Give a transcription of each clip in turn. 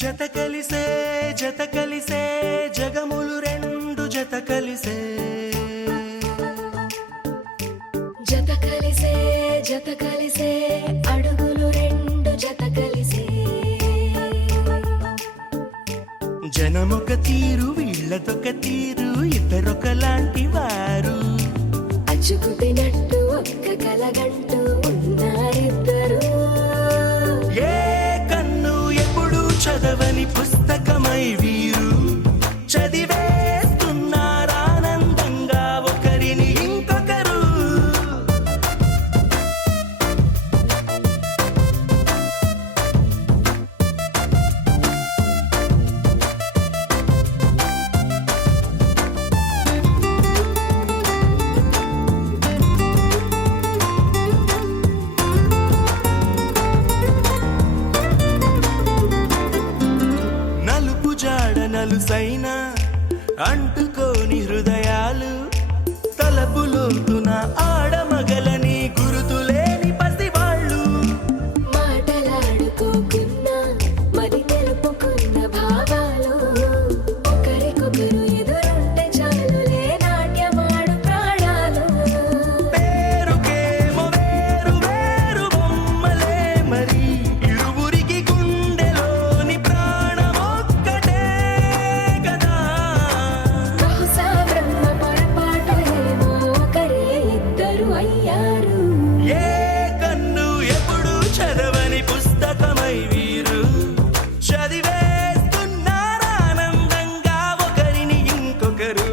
జత కలిసే జగములు రెండు జత కలిసే అడుగులు రెండు జత కలిసే జనమొక తీరు వీళ్ళదొక తీరు ఇద్దరొకలాంటి వారు అచ్చుకుతినట్టు ఒక్క కలగంటూ ఉన్నారిద్దరు ఏ కన్ను ఎప్పుడు చదవని పుస్తకమై వీరు చదివేస్తున్నారానందంగా ఒకరిని ఇంకొకరు నలుసైన అంటుకోని హృదయాలు తలపులోతున ఆడమగలని గురుతులేని పసివాళ్ళు మాటలాడుకోకున్నా మరి తెలుపుకున్న భావాలు ఒకరికొకరు ఎదురుంటే చాలులే నాట్యమాడు ప్రాణాలు పేరుకేమో వేరు వేరు బొమ్మలే మరి ఇరువురికి గుండెలోని ప్రాణమొక్కటే కదా బహుశా బ్రహ్మ పొరపాటు ఏమో ఒకరే ఇద్దరు అయ్యారు ఏ కన్ను ఎప్పుడు చదవని పుస్తకమై వీరు చదివేస్తున్నారానందంగా ఒకరిని ఇంకొకరు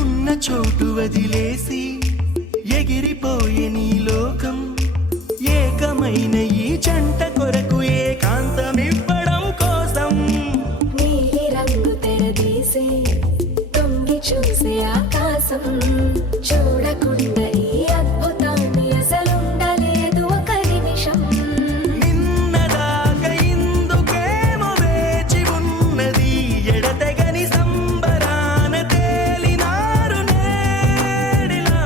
ఉన్న చోటు వదిలేసి ఎగిరిపోయే నీ లోకం ఏకమైన ఈ జంట కొరకు ఏకాంతమివ్వడం కోసం నీలి రంగు తెరదీసే తొంగి చూసే ఆకాశం చూడకుండా ఈ అద్భుతాన్ని అసలుండలేదు ఒక నిమిషం నిన్నదాకా ఇందుకేమో వేచి ఉన్నది ఎడతెగని సంబరాన తేలినారు నేడిలా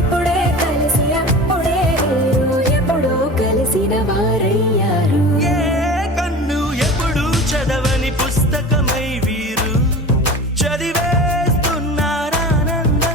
ఇప్పుడే కలిసి అప్పుడే లేరు ఎప్పుడో కలిసిన వారయ్యారు ఏ కన్ను ఎప్పుడు చదవని పుస్తకమై వీరు చదివేస్తున్నారానందంగా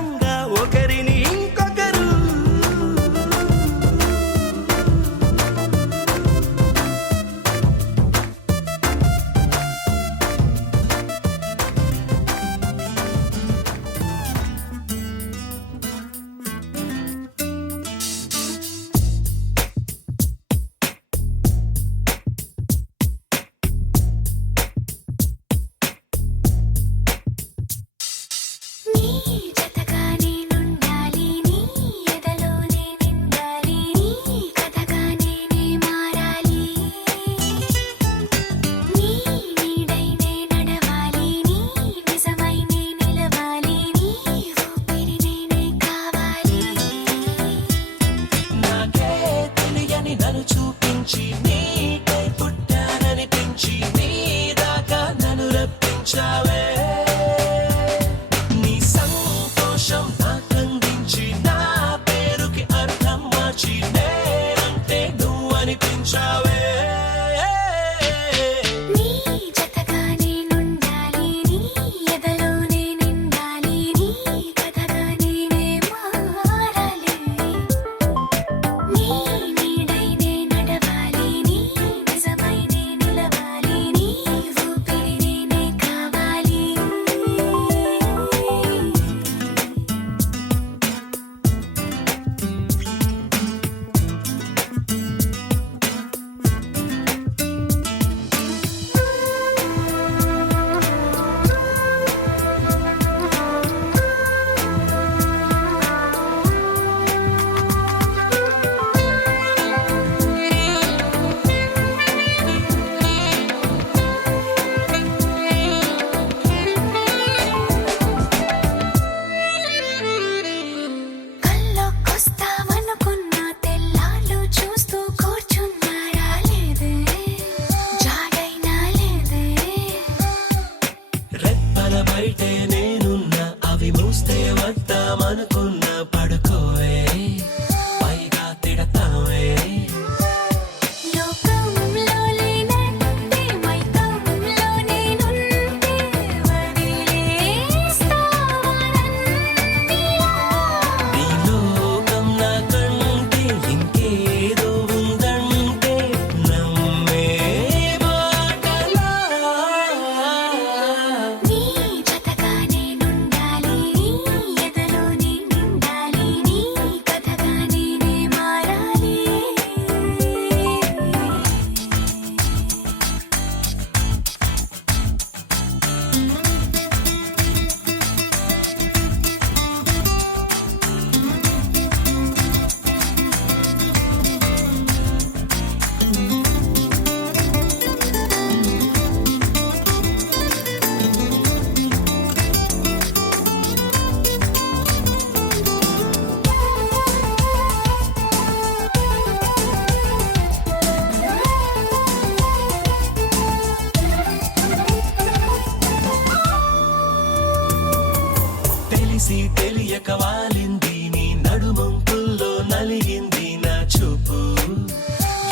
తెలిసి తెలియక వాలింది నీ నడుమంపుల్లో నలిగింది నా చూపు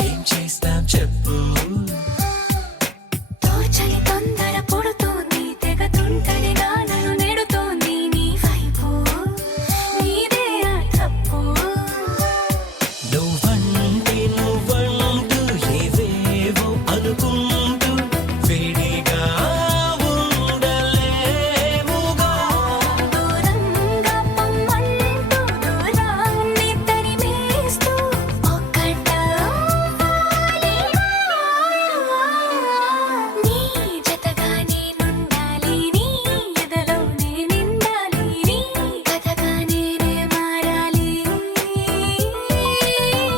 ఏం చేస్తాం చెప్పు తోచని తొందర పుడుతోంది తెగ తుంటరిగా నన్ను నెడుతోంది నీ వైపు నీదే ఆ తప్పు నువ్వంటూ ఏవేవో అనుకుంటూ వేడిగా ఉండలేముగా దూరంగా పొమ్మంటూ దూరాన్ని తరిమేస్తూ నీ జతగా నేనుండాలి నీ ఎదలో నేనిండాలి నీ కథగా నేనే మారాలి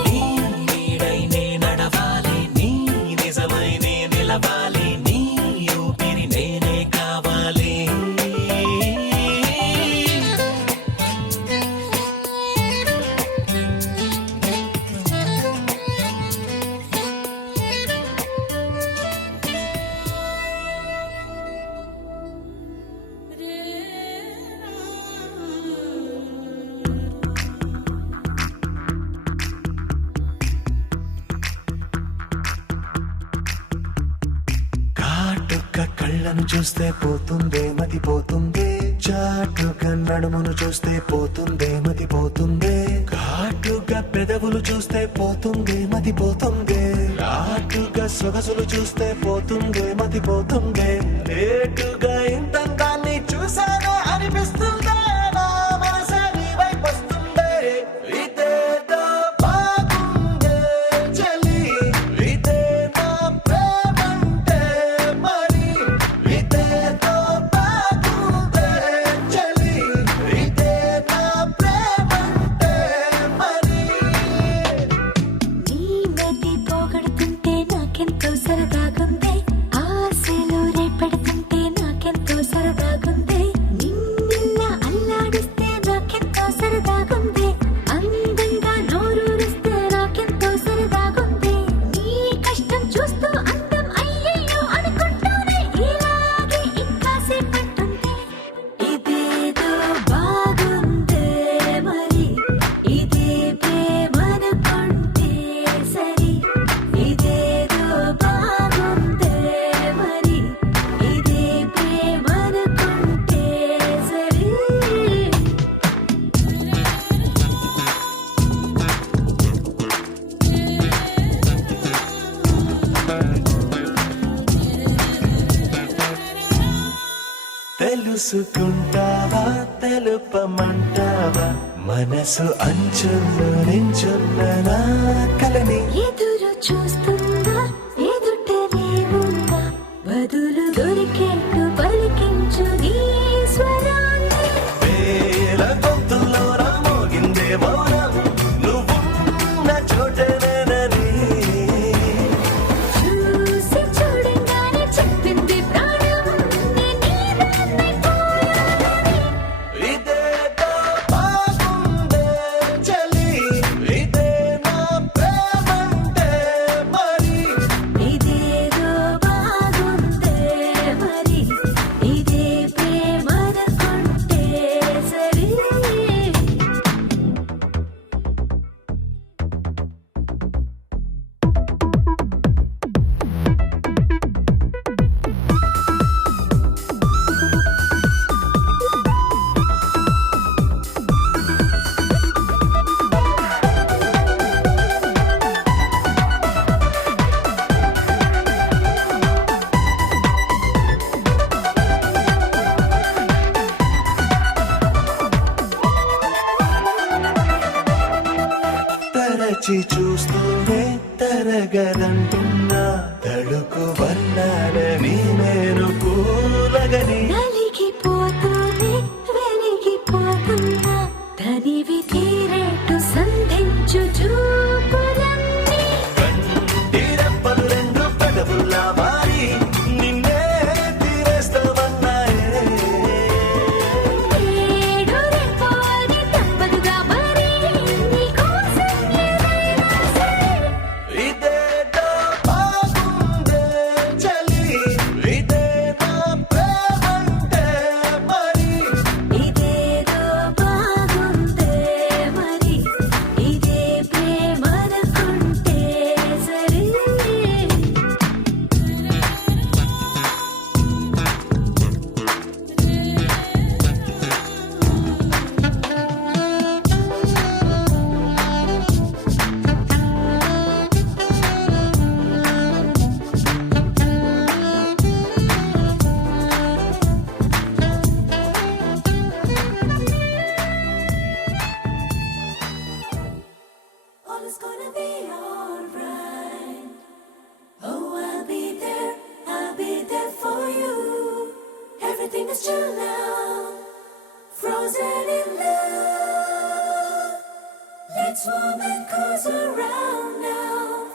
నీ నీడై నే నడవాలి నీ నిజమై నే నిలవాలి నీ ఊపిరి నేనే కావాలి కాటుక కళ్ళను చూస్తే పోతుందే మతి పోతుందే చాటుగా నడుమును చూస్తే పోతుందే మతి పోతుందే ఘాటుగా పెదవులు చూస్తే పోతుందే మతి పోతుందే ఘాటుగా సొగసులు చూస్తే పోతుందే మతి పోతుందే లేటుగా ఇంతంతాన్ని చూసానే అనిపిస్తుందే నా మనసే నీ వైపు వస్తుందే ఇదేదో బాగుందే చలి ఇదే నా ప్రేమంటే మరి ఇదేదో బాగుందే చలి ఇదే నా ప్రేమంటే మరి నీ మతి పోగొడుతుంటే నాకెంతో సరదాగుంది ఆశలు రేపెడుతుంటే నాకెంతో సరదాగుంది నిన్న అల్లాడిస్తే నాకెంతో సరదాగుంది అందంగా నోరూరిస్తే నాకెంతో సరదాగుంది నీ కష్టం చూస్తూ అందం అయ్యయ్యో అనుకుంటూనే ఇలాగే ఇంకాసేపట్టుంది ఇదేదో బాగుందే మరి ఇదే ప్రేమనుకుంటే సరి ఇదేదో బాగుందే మరి ఇదే ప్రేమనుకుంటే సరి తెలుసుకుంటావా తెలుపమంటావా మనసు అంచుల్లో నించున్న నా కలని ఎదురు చూస్తుందా ఎదుటనే ఉందా బదులు దొరికేట్టు పలికించు నీ స్వరాన్ని వేల గొంతుల్లో నా మోగిందే మౌనం నువ్వున్న చోటనేనని చూసి చూడంగానే చెప్పింది ప్రాణం ఇదేదో బాగుందే చలి ఇదే నా ప్రేమంటే మరి ఇదేదో బాగుందే మరి ఇదే ప్రేమనుకుంటే సరి తరచి చూస్తూనే తరగదంటున్నా తడుకు వర్ణాలని నేను పూలగని నలిగిపోతూనే వెలిగిపోతున్నా తనివి తీరేట్టు సంధించు చూపులన్నీ కంటిరెప్పలు రెండు పెదవుల్లా మారి నిన్నే తీరేస్తామన్నాయే ఏడు రేపోని తప్పదుగా మరి నీకోసం ఏదైనా సరే ఇదేదో బాగుందే చలి ఇదే నా ప్రేమంటే మరి ఇదేదో around now.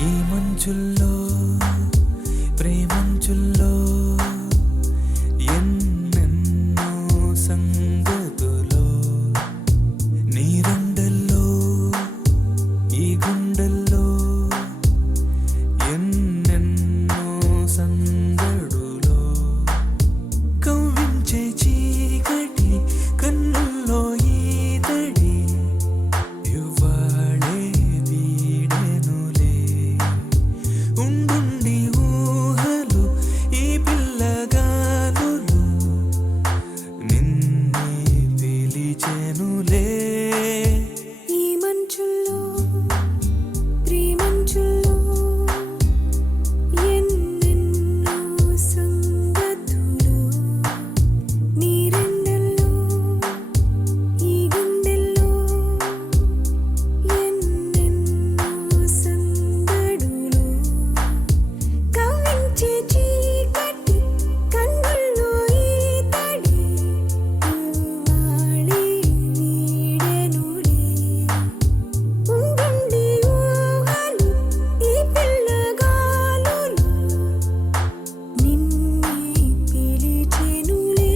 ఈ మంచుల్లో ప్రేమంచుల్లో ఎన్నెన్నో సంగతులో నీ రెండల్లో ఈ గుండెల్లో ఎన్నెన్నో సందడులో కవ్వించే చీకటి కన్నుల్లో ఈ తడి ఇవ్వాళే వీడెనులే ఉండుండి ఊహలు ఈ పిల్లగాలులు నిన్నే పిలిచెనులే ఈ మంచుల్లో ప్రేమంచుల్లో ఎన్నెన్నో సంగతులు నీ రెండల్లో ఈ గుండెల్లో ఎన్నెన్నో సందడులు కవ్వించే చీకటి కన్నుల్లో ఈ తడి ఇవ్వాళే వీడెనులే ఉండుండి ఊహలు ఈ పిల్లగాలులు నిన్నే పిలిచెనులే.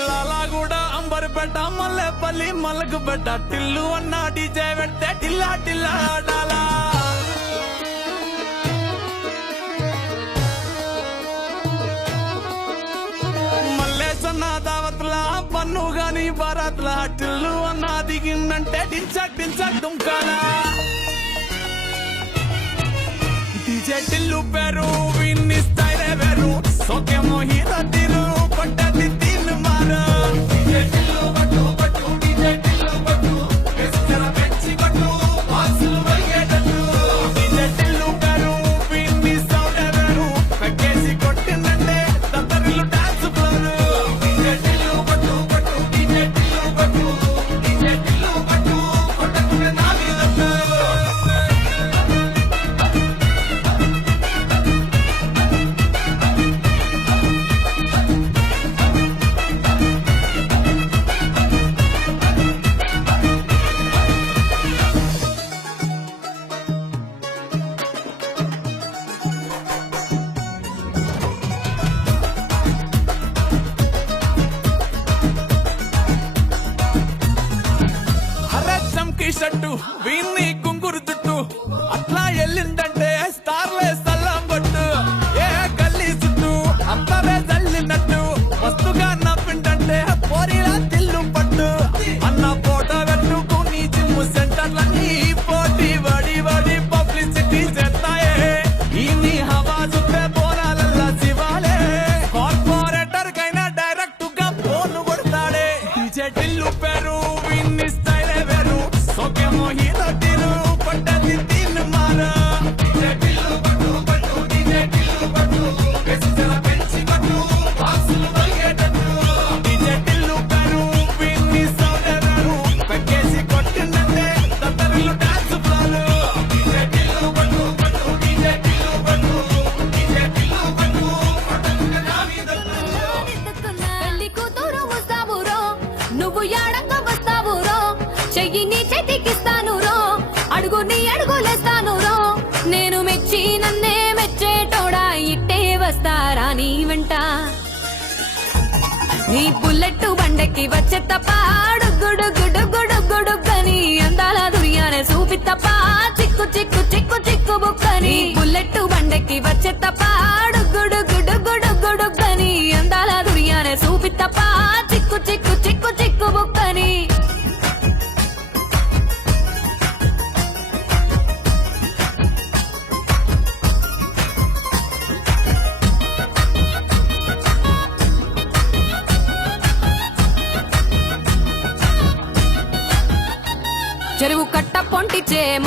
లాలాగూడ అంబర్పేట మల్లెపల్లి మలకపేట టిల్లు అన్న డీజే పెడితే టిల్లా టిల్లా ఆడాలా మల్లేసన్న దావత్ల పన్ను గాని భారత్ల టిల్లు అన్న దిగిందంటే డించక్ డించక్ దుంకాలా డీజే టిల్లు పేరు విన్ని స్టైలే వేరు సోకేమో హీరో తీరు పట్టది తీన్ మారు డీజే టిల్లు పట్టు పట్టు డీజే టిల్లు పట్టు ఎస్కర పెంచి కొట్టు వాసులు వైగేటట్టు డీజే టిల్లు పేరు విన్ని సౌండ్ వేరు కక్కేసి కొట్టిందంటే దత్తరిల్లు డాన్స్ ఫ్లోరు డీజే టిల్లు పట్టు పట్టు డీజే టిల్లు పట్టు డీజే టిల్లు పట్టు కొట్టకునే నా మీద హరచంకి షట్టు వీన్ని కుంగురు చుట్టు అట్లా ఎల్లిందంటే స్టార్లే సల్లం కొట్టు ఏ గల్లీ చుట్టూ అత్తరే జల్లినట్టు మస్తుగా నవ్విందంటే పోరిలా తిల్లు పట్టు అన్న ఫోటో పెట్టుకుని జిమ్ సెంటర్లన్నీ పోటీ వడి వడి పబ్లిసిటీ చేస్తాయే ఈ నీ హవా చూస్తే పోరాలల్లా శివాలే కార్పొరేటర్ కైనా డైరెక్ట్ గా ఫోన్ కొడతాడే డీజే టిల్లు పేరు విన్ని స్టైలే వేరు సోకేమో హీరో తీరు పట్టది తీన్ మారు డీజే టిల్లు పట్టు పట్టు డీజే టిల్లు పట్టు ఎస్కర పెంచి కొట్టు వాసులు వైగేటట్టు డీజే టిల్లు పేరు విన్ని సౌండ్ వేరు కక్కేసి కొట్టిందంటే దత్తరిల్లు డాన్స్ ఫ్లోరు డీజే టిల్లు పట్టు పట్టు డీజే టిల్లు పట్టు డీజే టిల్లు పట్టు కొట్టకునే నా మీద పెళ్లి కూతురు వస్తావు రో నువ్వు యాడంగా వస్తావు రో చెయ్యి నీ చేతికిస్తాను రో అడుగు నీ అడుగులేస్తాను రో నేను మెచ్చి నన్నే మెచ్చేటోడా ఇట్టే వస్తారా నీ వెంట నీ బుల్లెట్ బండకి వచ్చే తప్ప గుడు గుడు గుడు గుడుగని అందాల దుర్యానే చూపి తప్ప చిక్కు చిక్కు చిక్కు చిక్కు బుక్కని బుల్లెట్ బండకి వచ్చే తప్ప గుడు గుడు గుడు గుడుగని అందాల దుర్యానే చూపి తప్ప చిక్కు చిక్కు చిక్కు చిక్కు బుక్కని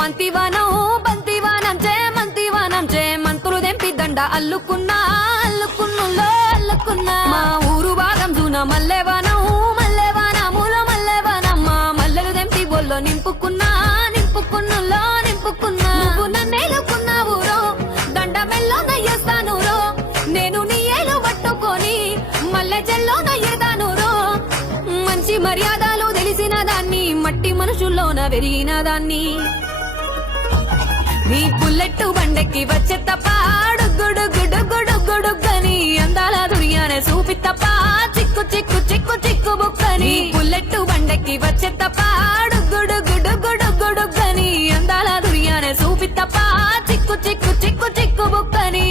మంతివానం బంతివానం చే మంతివానం చే మంతులు దెంపి దండ అల్లుకున్నా అల్లుకున్నులో అల్లుకున్నా మా ఊరు భాగం జూన మల్లెవానం మల్లెవానములో మల్లెవానమ్మ మల్లెలు దెంపి బొల్లో నింపుకున్నా నింపుకున్నులో నింపుకున్నా నువ్వు నన్నేలుకున్నావు రో దండ మెల్లో నయ్యేస్తాను రో నేను నీ ఏలు పట్టుకొని మల్లె జల్లో నయ్యేదాను రో మంచి మర్యాదలు తెలిసిన దాన్ని మట్టి మనుషుల్లోన వెరిగిన దాన్ని నీ బుల్లెట్టు బండెక్కి వచ్చే తప్ప గుడుగుడుగుడుగుడుగుడుగని అందాల దుర్యానే చూపి తప్ప చిక్కు చిక్కు చిక్కు చిక్కు బుక్కని బుల్లెట్టు బండెక్కి వచ్చే తప్ప గుడుగుడుగుడుగుడుగని అందాల దుర్యానే చూపి తప్ప చిక్కు చిక్కు చిక్కు చిక్కు బుక్కని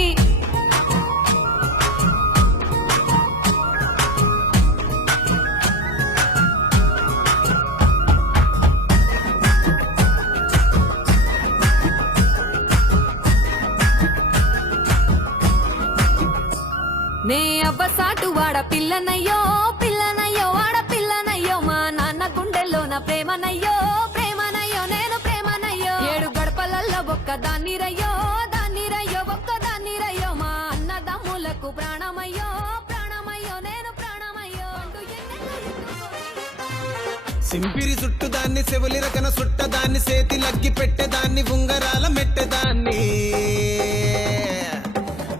నే అవ్వసాటు వాడ పిల్లనయ్యో పిల్లనయ్యో వాడ పిల్లనయ్యో మా నాన్న గుండెల్లో నా ప్రేమనయ్యో ప్రేమనయ్యో నేను ప్రేమనయ్యో 7 గడపలల్లో ఒక్క దాన్ని రయ్యో ఒక్క దాన్ని రయ్యో మా అన్నదమ్ములకు ప్రాణమయ్యో ప్రాణమయ్యో నేను ప్రాణమయ్యో అంటూ ఎన్నెన్నో ఎత్తుకొని సింపిరి చుట్టు దాన్ని సెవులి రకన సుట్ట దాన్ని సేతి లగ్గి పెట్టేదాన్ని ఉంగరాల మెట్టెదాన్ని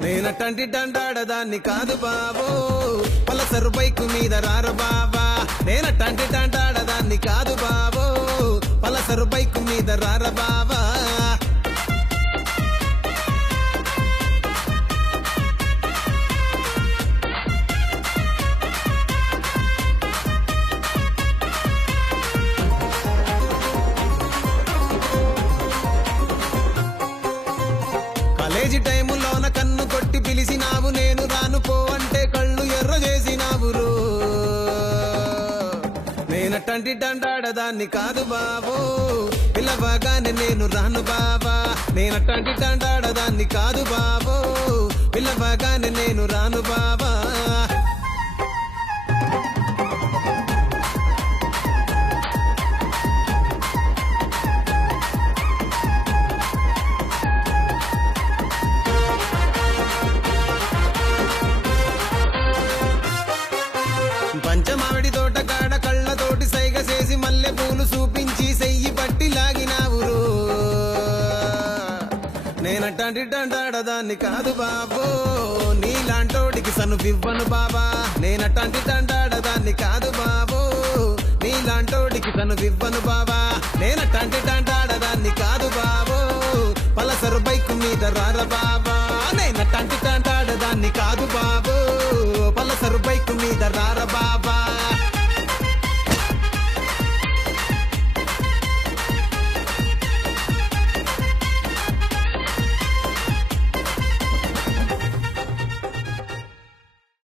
నేనటంటి డండాడదాన్ని కాదు బాబో పలసరు బైకు మీద రార బాబా నేనటంటి డండాడదాన్ని కాదు బాబో పలసరు బైకు మీద రార బాబా కాలేజీ టైములోన కన్ను కొట్టి పిలిచినావు నేను రాను పో అంటే కళ్ళు ఎర్ర చేసినావు రో నేనటంటి డండాడదాన్ని కాదు బాబో పిల్లవగానే నేను రాను బాబా నేనటంటి డండాడదాన్ని కాదు బాబో పిల్లవగానే నేను రాను బాబా పంచమావిడి తోట కాడ కళ్ళతోటి సైగ చేసి మల్లె పూలు చూపించి సెయ్యి పట్టి లాగినావు రో నేనటంటి డండాడదాన్ని కాదు బాబో నీలాంటోడికి సనువివ్వను బాబా నేనటంటి డండాడదాన్ని కాదు బాబో నీలాంటోడికి సనువివ్వను బాబా నేనటంటి డండాడదాన్ని కాదు బాబో పలసరు బైకు మీద రార బాబా నేనటంటి డండాడదాన్ని కాదు బాబో పలసరు బైక్